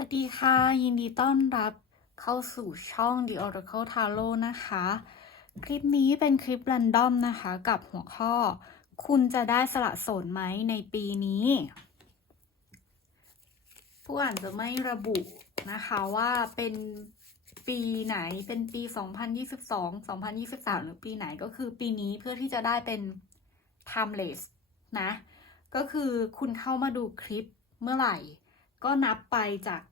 วัสดีค่ะ ยินดีต้อนรับเข้าสู่ช่อง The Oracle Tarot นะคะ คลิปนี้เป็นคลิป r รนดอมนะคะ กับหัวข้อ คุณจะได้สละโสดไหมในปีนี้ ผู้อ่านจะไม่ระบุนะคะว่าเป็นปีไหนเป็นปี 2022 2023 หรือปีไหนก็คือปีนี้เพื่อที่จะได้เป็น timeless นะ ก็คือคุณเข้ามาดูคลิปเมื่อไหร่ ก็นับไปจาก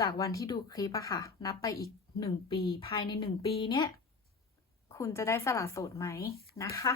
จากวันที่ดูคลิปอะค่ะ นับไปอีกหนึ่งปี ภายในหนึ่งปีเนี้ยคุณจะได้สละโสดไหมนะคะ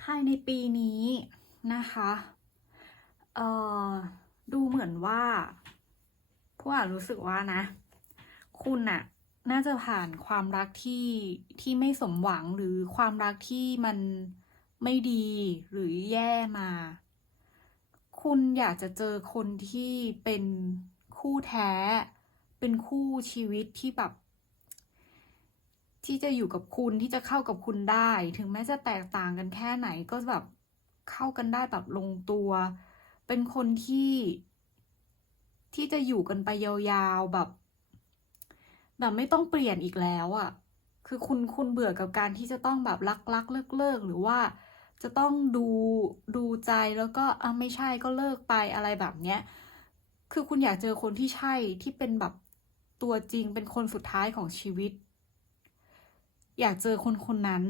ภายในปีนี้นะคะเอ่อดูเหมือนว่าผู้อ่านรู้สึกว่านะ คุณน่ะน่าจะผ่านความรักที่ที่ไม่สมหวังหรือความรักที่มันไม่ดีหรือแย่มา คุณอยากจะเจอคนที่เป็นคู่แท้ เป็นคู่ชีวิตที่แบบ ที่จะอยู่กับคุณที่จะเข้ากับคุณได้ ถึงแม้จะแตกต่างกันแค่ไหนก็แบบเข้ากันได้แบบลงตัว เป็นคนที่ที่จะอยู่กันไปยาวๆแบบ แบบไม่ต้องเปลี่ยนอีกแล้วอะ่ะ คือคุณคุณเบื่อกับการที่จะต้องแบบรักรักเลิกเลิกหรือว่าจะต้องดูดูใจแล้วก็อะไม่ใช่ก็เลิกไปอะไรแบบเนี้ย คือคุณอยากเจอคนที่ใช่ที่เป็นแบบตัวจริงเป็นคนสุดท้ายของชีวิต อยากเจอคนคนนั้น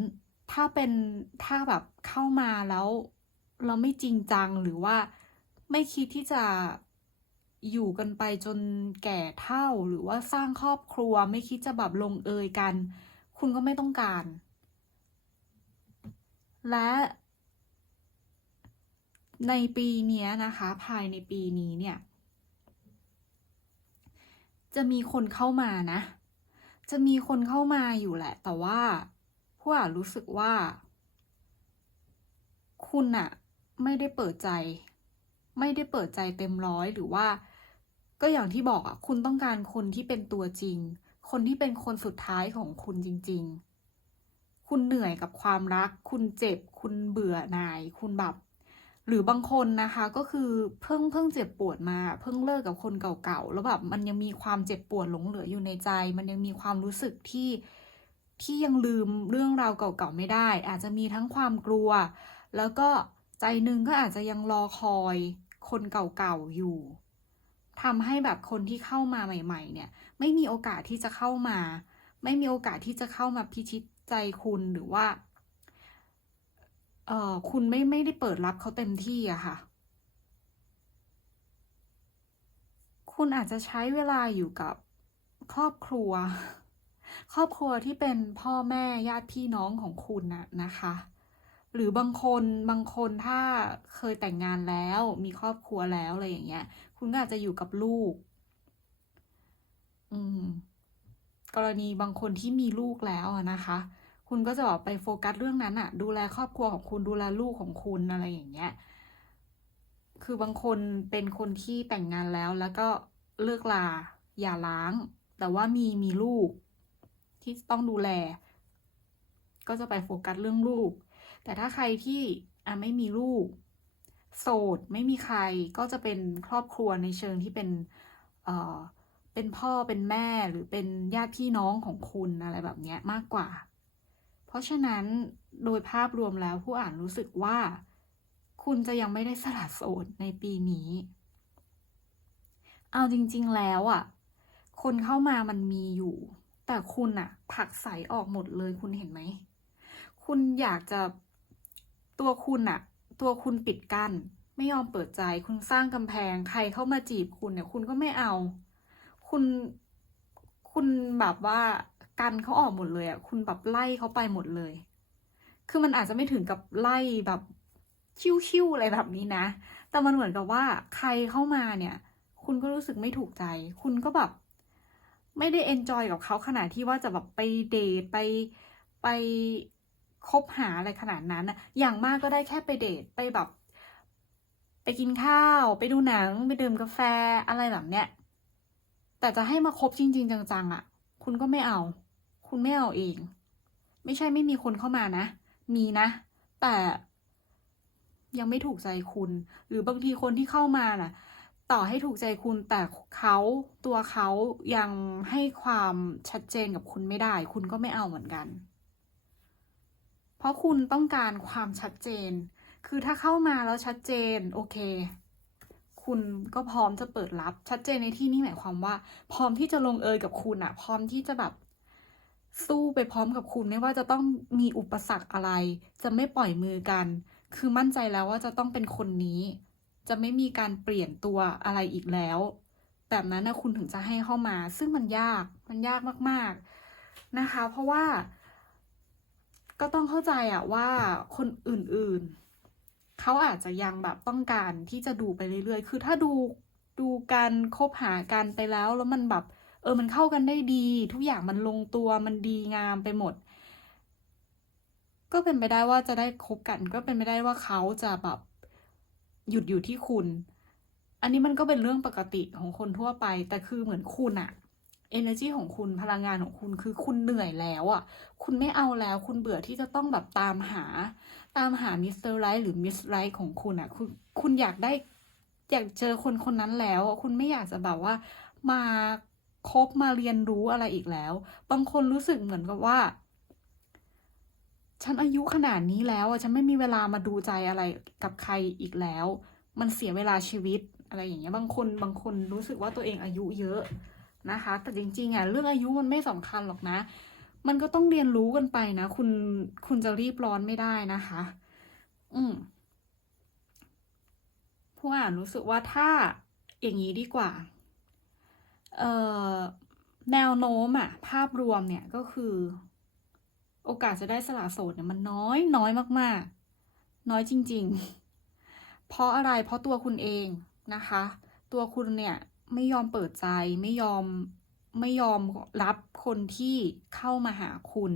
ถ้าเป็นถ้าแบบเข้ามาแล้ว เราไม่จริงจังหรือว่าไม่คิดที่จะอยู่กันไปจนแก่เฒ่าหรือว่าสร้างครอบครัวไม่คิดจะแบบลงเอยกัน คุณก็ไม่ต้องการ และในปีนี้นะคะ ภายในปีนี้เนี่ย จะมีคนเข้ามานะ จะมีคนเข้ามาอยู่แหละ แต่ว่าผู้อ่านรู้สึกว่า คุณอะไม่ได้เปิดใจ ไม่ได้เปิดใจเต็มร้อยหรือว่า ก็อย่างที่บอกอะคุณต้องการคนที่เป็นตัวจริง คนที่เป็นคนสุดท้ายของคุณจริง ๆ คุณเหนื่อยกับความรัก คุณเจ็บ คุณเบื่อหน่าย คุณแบบ หรือบางคนนะคะก็คือเพิ่งเพิ่งเจ็บปวดมา เพิ่งเลิกกับคนเก่าๆแล้วแบบมันยังมีความเจ็บปวดหลงเหลืออยู่ในใจ มันยังมีความรู้สึกที่ที่ยังลืมเรื่องราวเก่าๆไม่ได้ อาจจะมีทั้งความกลัว แล้วก็ใจหนึ่งก็อาจจะยังรอคอยคนเก่าๆอยู่ทำให้แบบคนที่เข้ามาใหม่ ๆ เนี่ย ไม่มีโอกาสที่จะเข้ามา ไม่มีโอกาสที่จะเข้ามาพิชิตใจคุณหรือว่า เอ่อคุณไม่ไม่ได้เปิดรับเขาเต็มที่อะค่ะ คุณอาจจะใช้เวลาอยู่กับครอบครัว ครอบครัวที่เป็นพ่อแม่ญาติพี่น้องของคุณนะนะคะ หรือบางคนบางคนถ้าเคยแต่งงานแล้วมีครอบครัวแล้วอะไรอย่างเงี้ย คุณก็อาจจะอยู่กับลูก อืม กรณีบางคนที่มีลูกแล้วอะนะคะ คุณก็จะแบบไปโฟกัสเรื่องนั้นอะดูแลครอบครัวของคุณดูแลลูกของคุณอะไรอย่างเงี้ย คือบางคนเป็นคนที่แต่งงานแล้วแล้วก็เลิกลาอย่าร้าง แต่ว่ามีมีลูก ที่ต้องดูแล ก็จะไปโฟกัสเรื่องลูก แต่ถ้าใครที่อะไม่มีลูก โสดไม่มีใครก็จะเป็นครอบครัวในเชิงที่เป็นเอ่อเป็นพ่อเป็นแม่หรือเป็นญาติพี่น้องของคุณอะไรแบบเนี้ยมากกว่า ราะฉะนั้นโดยภาพรวมแล้วผู้อ่านรู้สึกว่า คุณจะยังไม่ได้สละโสดในปีนี้ เอาจริง ๆ แล้วอะ คนเข้ามามันมีอยู่ แต่คุณอะผักใสออกหมดเลยคุณเห็นไหม คุณอยากจะตัวคุณอะ ตัวคุณปิดกั้นไม่ยอมเปิดใจ คุณสร้างกำแพงใครเข้ามาจีบคุณเนี่ย คุณก็ไม่เอา คุณคุณแบบว่า กันเขาออกหมดเลยอะคุณแบบไล่เขาไปหมดเลย คือมันอาจจะไม่ถึงกับไล่แบบชิวๆอะไรแบบนี้นะ แต่มันเหมือนกับว่าใครเข้ามาเนี่ย คุณก็รู้สึกไม่ถูกใจ คุณก็แบบ ไม่ได้เอนจอยกับเขาขนาดที่ว่าจะแบบไปเดทไปไปคบหาอะไรขนาดนั้นนะอย่างมากก็ได้แค่ไปเดทไปแบบ ไปกินข้าว ไปดูหนัง ไปดื่มกาแฟอะไรแบบเนี้ย แต่จะให้มาคบจริง ๆ จังๆอะ คุณก็ไม่เอา คุณไม่เอาเอง ไม่ใช่ไม่มีคนเข้ามานะ มีนะ แต่ยังไม่ถูกใจคุณ หรือบางทีคนที่เข้ามาน่ะ ต่อให้ถูกใจคุณแต่เขาตัวเขายังให้ความชัดเจนกับคุณไม่ได้ คุณก็ไม่เอาเหมือนกัน เพราะคุณต้องการความชัดเจน คือถ้าเข้ามาแล้วชัดเจน โอเค คุณก็พร้อมจะเปิดรับ ชัดเจนในที่นี้หมายความว่า พร้อมที่จะลงเอยกับคุณอะพร้อมที่จะแบบ สู้ไปพร้อมกับคุณไม่ว่าจะต้องมีอุปสรรคอะไร จะไม่ปล่อยมือกัน คือมั่นใจแล้วว่าจะต้องเป็นคนนี้ จะไม่มีการเปลี่ยนตัวอะไรอีกแล้ว แบบนั้นนะคุณถึงจะให้เข้ามา ซึ่งมันยากมันยากมาก ๆนะคะ เพราะว่า ก็ต้องเข้าใจอะว่าคนอื่นๆ เขาอาจจะยังแบบต้องการที่จะดูไปเรื่อยๆ คือถ้าดูดูกันคบหากันไปแล้วแล้วมันแบบ เออมันเข้ากันได้ดี ทุกอย่างมันลงตัวมันดีงามไปหมด ก็เป็นไปได้ว่าจะได้คบกัน ก็เป็นไปได้ว่าเขาจะแบบหยุดอยู่ที่คุณ อันนี้มันก็เป็นเรื่องปกติของคนทั่วไป แต่คือเหมือนคุณอะ energy ของคุณพลังงานของคุณคือคุณเหนื่อยแล้วอะคุณไม่เอาแล้ว คุณเบื่อที่จะต้องแบบตามหา ตามหามิสเตอร์ไรท์หรือมิสไรท์ของคุณอะคุณคุณอยากได้อยากเจอคนคนนั้นแล้ว คุณไม่อยากจะแบบว่ามา คบมาเรียนรู้อะไรอีกแล้ว บางคนรู้สึกเหมือนกับว่า ฉันอายุขนาดนี้แล้วอะฉันไม่มีเวลามาดูใจอะไรกับใครอีกแล้ว มันเสียเวลาชีวิตอะไรอย่างเงี้ย บางคนบางคนรู้สึกว่าตัวเองอายุเยอะนะคะ แต่จริงๆอะเรื่องอายุมันไม่สำคัญหรอกนะ มันก็ต้องเรียนรู้กันไปนะ คุณคุณจะรีบร้อนไม่ได้นะคะ อืมผู้อ่านรู้สึกว่าถ้าอย่างนี้ดีกว่า แนวโน้มอะภาพรวมเนี่ยก็คือ โอกาสจะได้สละโสดเนี่ยมันน้อยน้อยมาก ๆ น้อยจริง ๆ เพราะอะไรเพราะตัวคุณเองนะคะ ตัวคุณเนี่ยไม่ยอมเปิดใจไม่ยอมไม่ยอมรับคนที่เข้ามาหาคุณ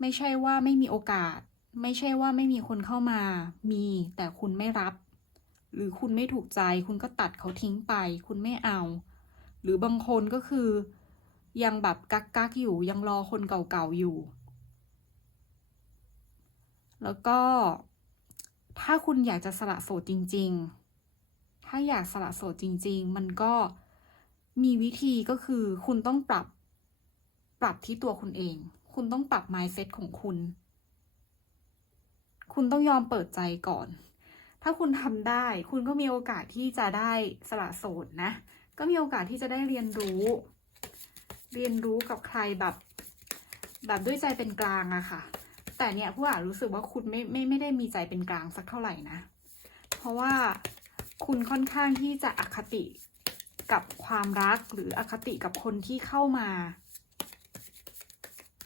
ไม่ใช่ว่าไม่มีโอกาส ไม่ใช่ว่าไม่มีคนเข้ามา มีแต่คุณไม่รับ หรือคุณไม่ถูกใจคุณก็ตัดเขาทิ้งไป คุณไม่เอา หรือบางคนก็คือ ยังแบบกักกักอยู่ยังรอคนเก่าๆอยู่ แล้วก็ ถ้าคุณอยากจะสละโสดจริง ๆ ถ้าอยากสละโสดจริง ๆ มันก็มีวิธีก็คือคุณต้องปรับปรับที่ตัวคุณเอง คุณต้องปรับ mindset ของคุณ คุณต้องยอมเปิดใจก่อน ถ้าคุณทำได้ คุณก็มีโอกาสที่จะได้สละโสดนะ ก็มีโอกาสที่จะได้เรียนรู้ เรียนรู้กับใครแบบ แบบด้วยใจเป็นกลางอะค่ะ แต่เนี่ยผู้อ่านรู้สึกว่าคุณไม่ไม่ไม่ได้มีใจเป็นกลางสักเท่าไหร่นะ เพราะว่าคุณค่อนข้างที่จะอคติกับความรักหรืออคติกับคนที่เข้ามา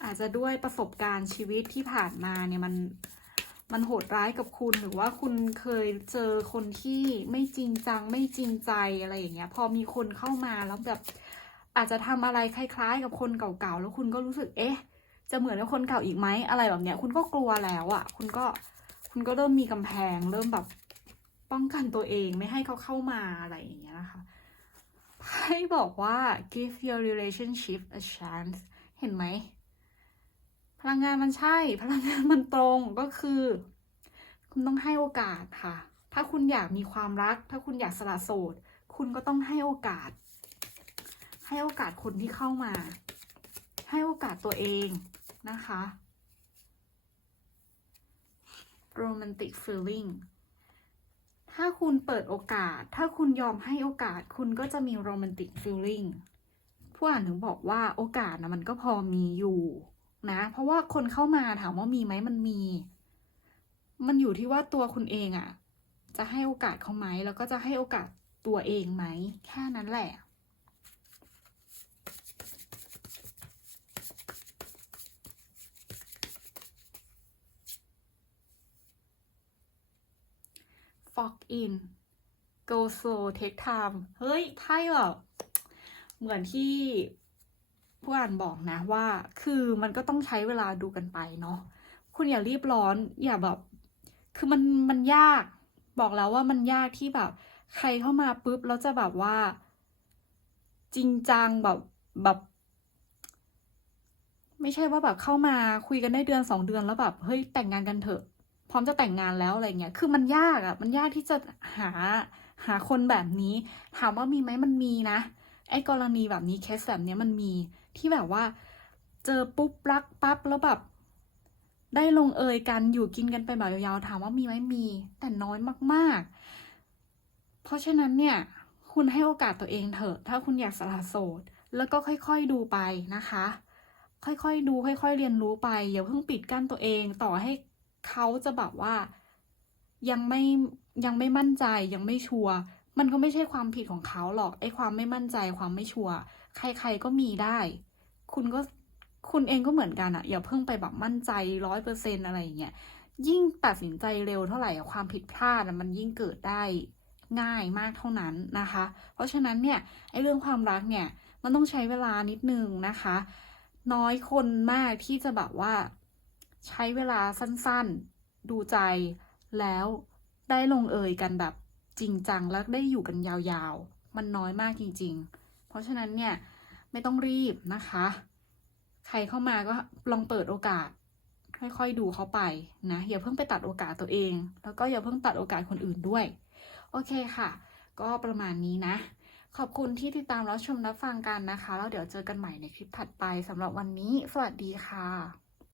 อาจจะด้วยประสบการณ์ชีวิตที่ผ่านมาเนี่ยมัน มันโหดร้ายกับคุณหรือว่าคุณเคยเจอคนที่ไม่จริงจังไม่จริงใจอะไรอย่างเงี้ย พอมีคนเข้ามาแล้วแบบอาจจะทำอะไรคล้ายๆ กับคนเก่าๆแล้วคุณก็รู้สึกเอ๊ะ จะเหมือนกับคนเก่าอีกไหมอะไรแบบเนี้ย คุณก็กลัวแล้วอะ่ะ คุณก็คุณก็เริ่มมีกำแพง เริ่มแบบป้องกันตัวเองไม่ให้เขาเข้ามาอะไรอย่างเงี้ยนะคะไพ่บอกว่า give your relationship a chance เห็นไหม พลังงานมันใช่ พลังงานมันตรงก็คือ คุณต้องให้โอกาสค่ะ ถ้าคุณอยากมีความรัก ถ้าคุณอยากสละโสด คุณก็ต้องให้โอกาส ให้โอกาสคนที่เข้ามา ให้โอกาสตัวเองนะคะ romantic feeling ถ้าคุณเปิดโอกาส ถ้าคุณยอมให้โอกาส คุณก็จะมีโรแมนติกฟีลลิ่งผู้อ่านถึงบอกว่าโอกาสนะมันก็พอมีอยู่ นะ เพราะว่าคนเข้ามาถามว่ามีไหมมันมี มันอยู่ที่ว่าตัวคุณเองอะ่ะ จะให้โอกาสเขาไหมแล้วก็จะให้โอกาสตัวเองไหมแค่นั้นแหละ fog in go slow take time เฮ้ยไพ่แบบเหมือนที่ ผู้อ่านบอกนะว่าคือมันก็ต้องใช้เวลาดูกันไปเนาะคุณอย่ารีบร้อนอย่าแบบ คือมันมันยาก บอกแล้วว่ามันยากที่แบบ ใครเข้ามาปุ๊บแล้วจะแบบว่า จริงจังแบบแบบไม่ใช่ว่าแบบเข้ามาคุยกันได้เดือนสองเดือนแล้วแบบเฮ้ยแต่งงานกันเถอะ พร้อมจะแต่งงานแล้วอะไรเงี้ยคือมันยากอะ่ะ มันยากที่จะหาหาคนแบบนี้ ถามว่ามีไหมมันมีนะ ไอ้กรณีแบบนี้เคสแบบนี้มันมีที่แบบว่า เจอปุ๊บรักปั๊บแล้วแบบ ได้ลงเอยกันอยู่กินกันไปแบบยาวๆถามว่ามีไหมมี แต่น้อยมากๆ เพราะฉะนั้นเนี่ย คุณให้โอกาสตัวเองเถอะ ถ้าคุณอยากสละโสด แล้วก็ค่อยๆดูไปนะคะ ค่อยๆดูค่อย ๆ เรียนรู้ไปอย่าเพิ่งปิดกั้นตัวเองต่อให้เขาจะแบบว่ายังไม่ยังไม่มั่นใจยังไม่ชัวร์ มันก็ไม่ใช่ความผิดของเขาหรอกไอ้ความไม่มั่นใจความไม่ชัวร์ใครๆก็มีได้ คุณก็คุณเองก็เหมือนกันอะอย่าเพิ่งไปแบบมั่นใจร้อยเปอร์เซ็นอะไรอย่างเงี้ยยิ่งตัดสินใจเร็วเท่าไหร่ความผิดพลาดมันยิ่งเกิดได้ง่ายมากเท่านั้นนะคะ เพราะฉะนั้นเนี่ยไอ้เรื่องความรักเนี่ยมันต้องใช้เวลานิดนึงนะคะ น้อยคนมากที่จะแบบว่าใช้เวลาสั้นๆดูใจแล้วได้ลงเอยกันแบบ จริงจังแล้วได้อยู่กันยาวๆ มันน้อยมากจริง ๆ เพราะฉะนั้นเนี่ยไม่ต้องรีบนะคะ ใครเข้ามาก็ลองเปิดโอกาส ค่อยๆดูเขาไปนะอย่าเพิ่งไปตัดโอกาสตัวเอง แล้วก็อย่าเพิ่งตัดโอกาสคนอื่นด้วย โอเคค่ะ ก็ประมาณนี้นะ ขอบคุณที่ติดตามรับชมรับฟังกันนะคะ แล้วเดี๋ยวเจอกันใหม่ในคลิปถัดไปสำหรับวันนี้ สวัสดีค่ะ